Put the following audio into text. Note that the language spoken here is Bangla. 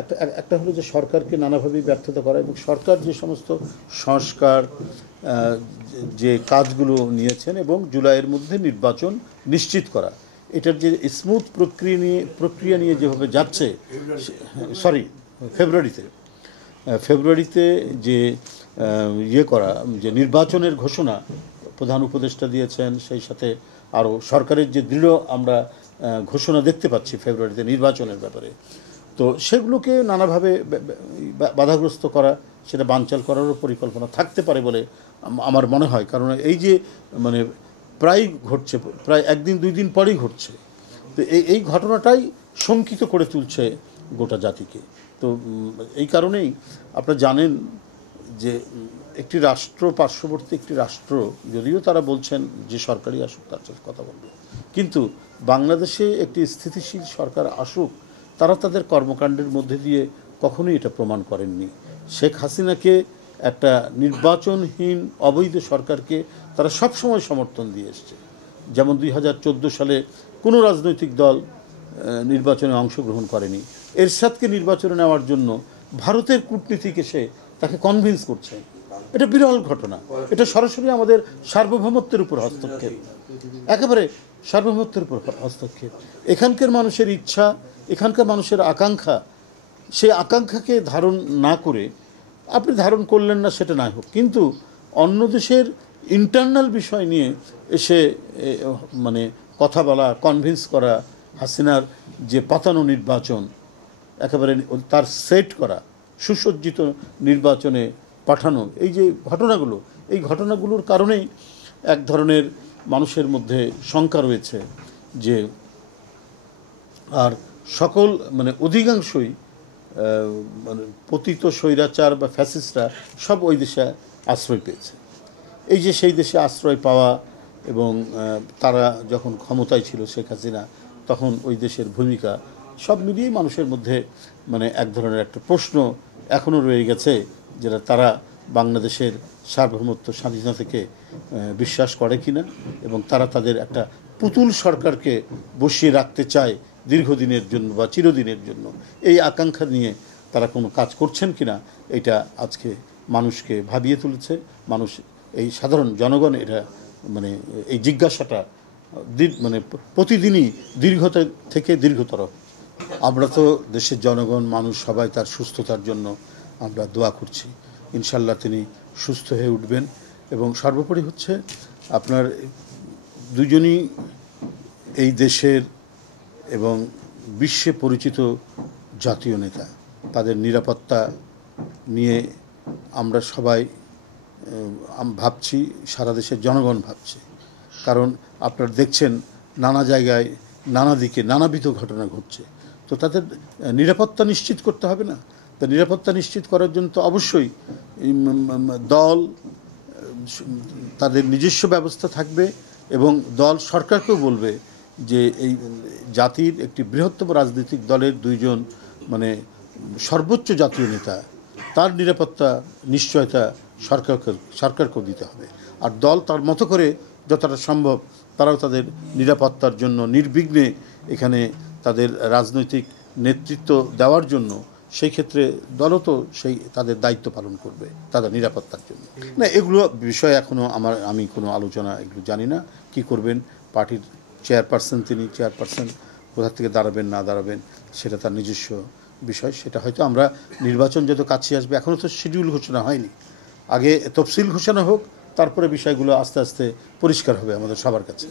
একটা একটা হলো যে সরকারকে নানাভাবেই ব্যর্থতা করা এবং সরকার যে সমস্ত সংস্কার যে কাজগুলো নিয়েছেন এবং জুলাইয়ের মধ্যে নির্বাচন নিশ্চিত করা, এটার যে স্মুথ প্রক্রিয়া নিয়ে যেভাবে যাচ্ছে, ফেব্রুয়ারিতে যে করা যে নির্বাচনের ঘোষণা প্রধান উপদেষ্টা দিয়েছেন, সেই সাথে আরও সরকারের যে দৃঢ় আমরা ঘোষণা দেখতে পাচ্ছি ফেব্রুয়ারিতে নির্বাচনের ব্যাপারে, তো সেগুলোকে নানাভাবে বাধাগ্রস্ত করা, সেটা বানচাল করারও পরিকল্পনা থাকতে পারে বলে আমার মনে হয়। কারণ এই যে মানে প্রায় ঘটছে, প্রায় একদিন দুই দিন পরেই ঘটছে, তো এই ঘটনাটাই শঙ্কিত করে তুলছে গোটা জাতিকে। তো এই কারণেই আপনারা জানেন যে একটি রাষ্ট্র, পার্শ্ববর্তী একটি রাষ্ট্র, যদিও তারা বলছেন যে সরকারই আসুক তার সাথে কথা বলবে, কিন্তু বাংলাদেশে একটি স্থিতিশীল সরকার আসুক তারা তাদের কর্মকাণ্ডের মধ্যে দিয়ে কখনোই এটা প্রমাণ করেননি। শেখ হাসিনাকে একটা নির্বাচনহীন অবৈধ সরকারকে তারা সবসময় সমর্থন দিয়ে এসছে। যেমন 2014 সালে কোনো রাজনৈতিক দল নির্বাচনে অংশগ্রহণ করেনি। এরশাদকে নির্বাচনে নেওয়ার জন্য ভারতের কূটনীতিক এসে তাকে কনভিন্স করছে। এটা বিরল ঘটনা, এটা সরাসরি আমাদের সার্বভৌমত্বের উপর হস্তক্ষেপ, একেবারে সার্বভৌমত্বের উপর হস্তক্ষেপ। এখানকার মানুষের ইচ্ছা, এখানকার মানুষের আকাঙ্ক্ষা, সেই আকাঙ্ক্ষাকে ধারণ না করে, আপনি ধারণ করলেন না সেটা নাই হোক, কিন্তু অন্য দেশের ইন্টারনাল বিষয় নিয়ে এসে মানে কথা বলা, কনভিন্স করা, হাসিনার যে পাতানো নির্বাচন একেবারে তার সেট করা, সুসজ্জিত নির্বাচনে পাঠানো, এই যে ঘটনাগুলো, এই ঘটনাগুলোর কারণেই এক ধরনের মানুষের মধ্যে শঙ্কা রয়েছে যে আর সকল মানে অধিকাংশই মানে পতিত স্বৈরাচার বা ফ্যাসিস্টরা সব ওই দেশে আশ্রয় পেয়েছে। এই যে সেই দেশে আশ্রয় পাওয়া এবং তারা যখন ক্ষমতায় ছিল শেখ হাসিনা, তখন ওই দেশের ভূমিকা, সব মিলিয়েই মানুষের মধ্যে মানে এক ধরনের একটা প্রশ্ন এখনও রয়ে গেছে, যেটা তারা বাংলাদেশের সার্বভৌমত্ব স্বাধীনতাকে বিশ্বাস করে কিনা, এবং তারা তাদের একটা পুতুল সরকারকে বসিয়ে রাখতে চায় দীর্ঘদিনের জন্য বা চিরদিনের জন্য। এই আকাঙ্ক্ষা নিয়ে তারা কোনো কাজ করছেন কিনা, এটা আজকে মানুষকে ভাবিয়ে তুলেছে। মানুষ, এই সাধারণ জনগণ এটা মানে এই জিজ্ঞাসাটা মানে প্রতিদিনই দীর্ঘতা থেকে দীর্ঘতর। আমরা তো দেশের জনগণ, মানুষ সবাই তার সুস্থতার জন্য আমরা দোয়া করছি। ইনশাল্লাহ তিনি সুস্থ হয়ে উঠবেন। এবং সর্বোপরি হচ্ছে আপনার দুজনই এই দেশের এবং বিশ্বে পরিচিত জাতীয় নেতা। তাদের নিরাপত্তা নিয়ে আমরা সবাই ভাবছি, সারা দেশের জনগণ ভাবছে। কারণ আপনারা দেখছেন নানা জায়গায়, নানা দিকে নানাবিধ ঘটনা ঘটছে, তো তাদের নিরাপত্তা নিশ্চিত করতে হবে না? তা নিরাপত্তা নিশ্চিত করার জন্য তো অবশ্যই দল তাদের নিজস্ব ব্যবস্থা থাকবে, এবং দল সরকারকেও বলবে যে এই জাতির একটি বৃহত্তম রাজনৈতিক দলের দুইজন মানে সর্বোচ্চ জাতীয় নেতা, তার নিরাপত্তা নিশ্চয়তা সরকারকেও দিতে হবে। আর দল তার মতো করে যতটা সম্ভব তারাও তাদের নিরাপত্তার জন্য নির্বিঘ্নে এখানে তাদের রাজনৈতিক নেতৃত্ব দেওয়ার জন্য, সেই ক্ষেত্রে দলও তো সেই তাদের দায়িত্ব পালন করবে তাদের নিরাপত্তার জন্য। না, এগুলো বিষয় এখনও আমি কোনো আলোচনা এগুলো জানি না। কি করবেন পার্টির চেয়ারপারসন, তিনি চেয়ারপারসন কোথা থেকে দাঁড়াবেন না দাঁড়াবেন সেটা তার নিজস্ব বিষয়। সেটা হয়তো আমরা নির্বাচন যত কাছে আসবে, এখনও তো শিডিউল ঘোষণা হয়নি, আগে তফসিল ঘোষণা হোক, তারপরে বিষয়গুলো আস্তে আস্তে পরিষ্কার হবে আমাদের সবার কাছে।